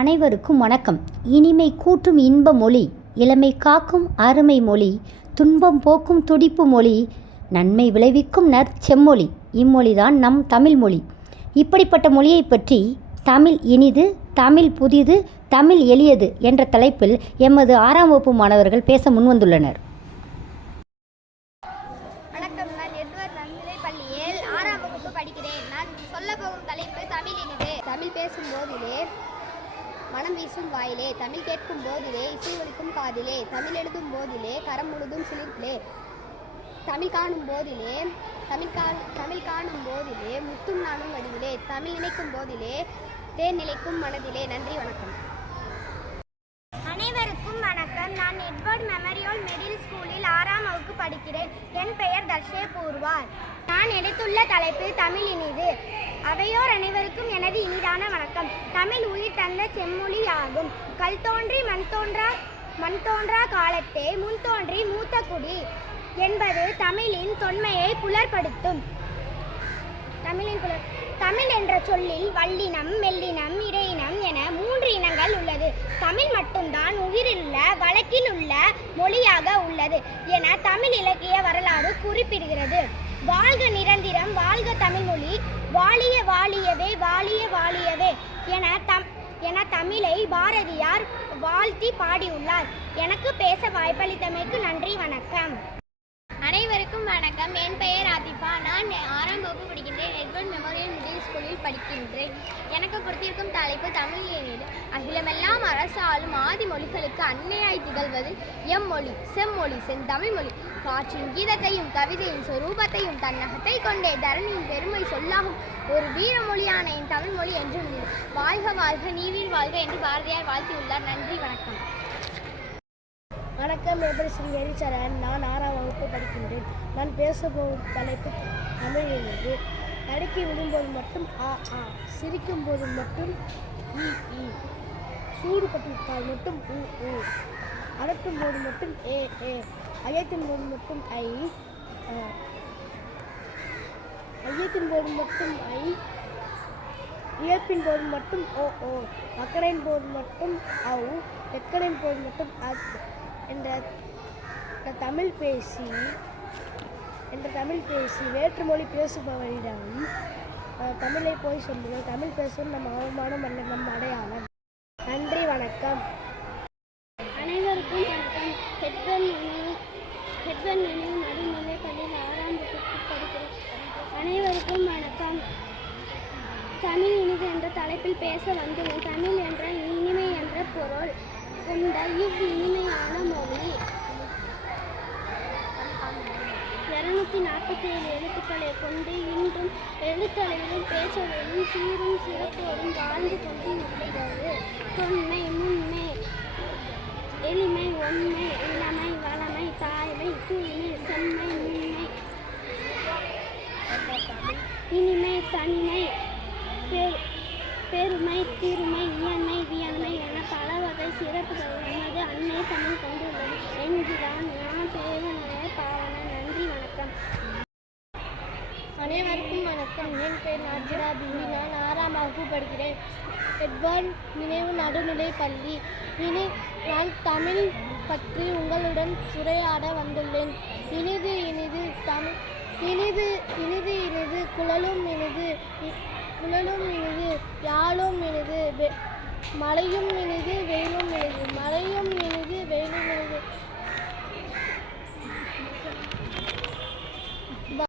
அனைவருக்கும் வணக்கம். இனிமை கூட்டும் இன்ப மொழி இளமை காக்கும் அருமை மொழி துன்பம் போக்கும் துடிப்பு மொழி நன்மை விளைவிக்கும் நற்செம்மொழி. இம்மொழிதான் நம் தமிழ் மொழி. இப்படிப்பட்ட மொழியை பற்றி தமிழ் இனிது தமிழ் புதிது தமிழ் எளியது என்ற தலைப்பில் எமது ஆறாம் வகுப்பு மாணவர்கள் பேச முன்வந்துள்ளனர் வணக்கம் நான் எட்வர்ட் நன்னிலை பள்ளியில் ஆறாம் வகுப்பு படிக்கிறேன். நான் சொல்ல போகும் தலைப்பு தமிழ் இனிது. தமிழ் பேசும் போதிலே மனம் வீசும் வாயிலே தமிழ் கேட்கும் போதிலே இசை ஒழிக்கும் காதிலே தமிழ் எழுதும் போதிலே கரம் முழுதும் சிலிர்ப்பிலே. தமிழ் காணும் போதிலே தமிழ் கா தமிழ் காணும் போதிலே முத்தும் நானும் வடிவிலே தமிழ் நினைக்கும் போதிலே தேன் நிலைக்கும் மனதிலே. நன்றி வணக்கம். அனைவருக்கும் வணக்கம். நான் எட்வர்ட் மெமரியோல் மிடில் ஸ்கூலில் ஆறாம் வகுப்பு படிக்கிறேன். என் பெயர் தர்ஷே பூர்வார் நான் எடுத்துள்ள தலைப்பு தமிழ் இனிது. அவையோர் அனைவருக்கும் எனது இனிதான வணக்கம். தமிழ் உயிர் தந்த செம்மொழி ஆகும் கல் தோன்றி மண் தோன்றா மண் தோன்றா காலத்தே முன் தோன்றி மூத்த குடி என்பது தமிழின் தொன்மையை புலர்படுத்தும். தமிழின் புலர் தமிழ் என்ற சொல்லில் வல்லினம் மெல்லினம் இடையினம் என மூன்று இனங்கள் உள்ளது. தமிழ் மட்டும்தான் உயிரிலுள்ள வழக்கில் உள்ள மொழியாக உள்ளது என தமிழ் இலக்கிய வரலாறு குறிப்பிடுகிறது. வாழ்க நிரந்தரம் வாழ்க தமிழ்மொழி. வாழிய வாழியவே வாழிய வாழியவே என தம் என தமிழை பாரதியார் வாழ்த்தி பாடியுள்ளார். எனக்கு பேச வாய்ப்பளித்தமைக்கு நன்றி வணக்கம். அனைவருக்கும் வணக்கம். என் பெயர் ஆதிபா. நான் ஆறாம் வகுப்பு படிக்கின்றேன். Edward memorial படிக்கின்றேன். எனக்கு கொடுத்திருக்கும் தலைப்பு தமிழ் ஏனியது அகிலமெல்லாம் அரசாலும் ஆதி மொழிகளுக்கு அன்னையாய் திகழ்வது எம்மொழி செம்மொழி செந்தமிழ் மொழி காற்றின் கீதத்தையும் கவிதையும் சொரூபத்தையும் தன்னகத்தை கொண்டே தரணியின் பெருமை சொல்லாகும் ஒரு வீரமொழியான என் தமிழ் மொழி என்றும் வாழ்க வாழ்க நீவீர் வாழ்க என்று பாரதியார் வாழ்த்தியுள்ளார். நன்றி வணக்கம். வணக்கம் எப்படி ஸ்ரீ ஹரிச்சரன் நான் ஆறாம் வகுப்பு படிக்கின்றேன். நான் பேச போகும் தலைப்பு தமிழ் என்பது அடக்கி விடும்போது மட்டும் ஆ ஆ. சிரிக்கும் போது மட்டும் ஈ ஈ. சூடு பட்டுவிட்டால் மட்டும் ஊ ஊ. அடக்கும் போது மட்டும் ஏ ஏ. ஐயத்தின் போது மட்டும் ஐ ஆ. ஐயத்தின் போது மட்டும் ஐ. இயற்பின் போது மட்டும் ஓ ஓ. அக்கறையின் போது மட்டும் அவ் எக்கடையின் போது மட்டும் அக் என்ற தமிழ் பேசி என்று தமிழ் பேசி வேற்றுமொழி பேசுபவரிடம் தமிழை போய் சொல்லுங்கள். தமிழ் பேசும் நம் அவமானம் அல்ல நம் அடையாளம். நன்றி வணக்கம். அனைவருக்கும் வணக்கம். ஹெட்வன் நினைவு நினைவு நடுநிலை பள்ளியில் ஆறாம் வகுப்பு படிக்கிறேன் அனைவருக்கும் வணக்கம். தமிழ் இனிது என்ற தலைப்பில் பேச வந்துள்ளேன் தமிழ் என்ற இனிமை என்ற பொருள். கொண்ட இவ் இனிமையான மொழி. இருநூத்தி நாற்பத்தி ஏழு எழுத்துக்களை கொண்டு இன்றும் எழுத்தளவிலும் பேச்சளவிலும் சீரும் சிறப்போடும் வாழ்ந்து கொண்டு இருக்கிறது தொன்மை முன்மை எளிமை ஒன்மை இளமை வளமை தாய்மை தூய்மை செம்மை முன்மை. இனிமை தனிமை பெரு பெருமை திருமை இயன்மை வியன்மை என பல வகை சிறப்புகள் உள்ளது அன்னை தமிழ் கொண்டுள்ளது என்கிறான் நான் பேவனைய பாவனை நன்றி வணக்கம் அனைவருக்கும் வணக்கம். என் பெயர் நாஜிரா பிபி நான் ஆறாம் வகுப்பு படிக்கிறேன். எட்வர்ட் நினைவு நடுநிலை பள்ளி. இனி நான் தமிழ் பற்றி உங்களுடன் உரையாட வந்துள்ளேன். இனிது இனிது தமிழ் இனிது இனிது இனிது குழலும் இனிது குழலும் இனிது யாழும் இனிது வெ- மழையும் இனிது